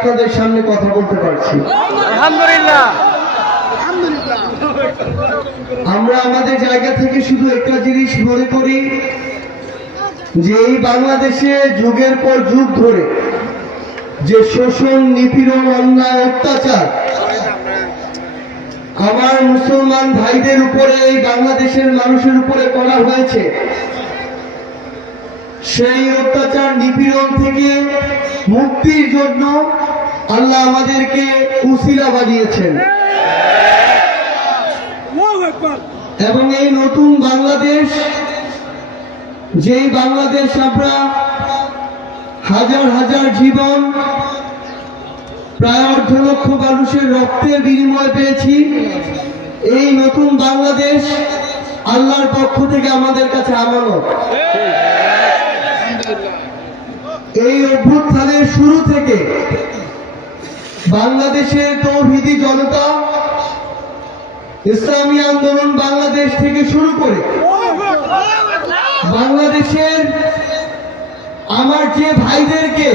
আপনাদের সামনে কথা বলতে পারছি। আলহামদুলিল্লাহ। আমরা আমাদের জায়গা থেকে শুধু একটা জিনিস মনে করি যে এই বাংলাদেশে যুগের পর যুগ ধরে যে শোষণ, নিপীড়ন, অন্যায়, অত্যাচার আমার মুসলমান ভাইদের উপরে, এই বাংলাদেশের মানুষের উপরে করা হয়েছে, সেই অত্যাচার, নিপীড়ন থেকে মুক্তির জন্য আল্লাহ আমাদেরকে উসিলা বানিয়েছেন। এবং এই নতুন বাংলাদেশ, যেই বাংলাদেশ আমরা হাজার হাজার জীবন, প্রায় 1.5 লক্ষ মানুষের রক্তের বিনিময় পেয়েছি, এই নতুন বাংলাদেশ আল্লাহর পক্ষ থেকে আমাদের কাছে আমানত। এই অভ্যুত্থানের শুরু থেকে বাংলাদেশের তৌহিদি জনতা, ইসলামী আন্দোলন বাংলাদেশ থেকে শুরু করে বাংলাদেশের আমার যে ভাইদেরকে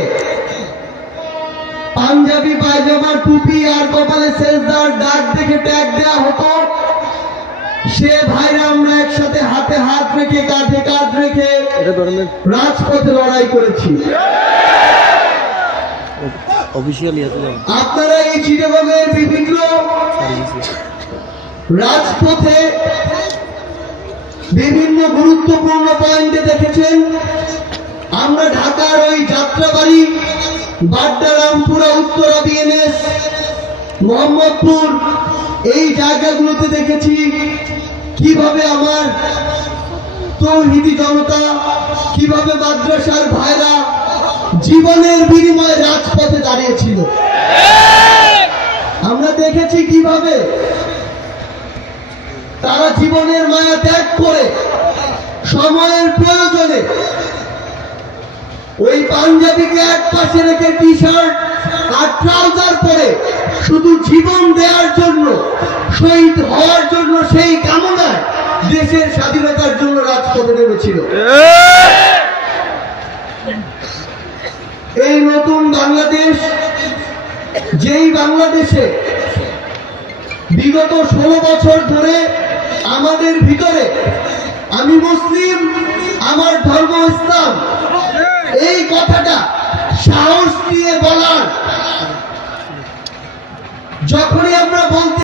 পাঞ্জাবি পায়জামা, টুপি আর কপালে সেজদার দাগ দেখে ট্যাগ দেওয়া হতো, সে ভাইরা আমরা একসাথে হাতে হাত রেখে, কাঁধে কাঁধ রেখে রাজপথে লড়াই করেছি। আপনারা এই চিটাগংয়ের বিভিন্ন রাজপথে বিভিন্ন গুরুত্বপূর্ণ পয়েন্টে দেখেছেন। আমরা ঢাকার ওই যাত্রাবাড়ি, বাড্ডা, রামপুরা, উত্তরা, বিএনএস, মোহাম্মদপুর, এই জায়গাগুলোতে দেখেছি কিভাবে আমার তৌহিদি জনতা, কিভাবে মাদ্রাসার ভাইরা জীবনের বিনিময়ে রাজপথে দাঁড়িয়েছিল। আমরা দেখেছি কিভাবে তারা জীবনের মায়া ত্যাগ করে সময়ের প্রয়োজনে ওই পাঞ্জাবিকে এক পাশে রেখে টি শার্ট আর ট্রাউজার পরে শুধু জীবন দেওয়ার জন্য, শহীদ হওয়ার জন্য, সেই কামনায় দেশের স্বাধীনতার জন্য রাজপথে নেমেছিল। এই নতুন বাংলাদেশ, যেই বাংলাদেশে বিগত 16 বছর ধরে আমাদের ভিতরে আমি মুসলিম, আমার ধর্ম ইসলাম, এই কথাটা সাহস দিয়ে বলার যখনই আমরা বলতে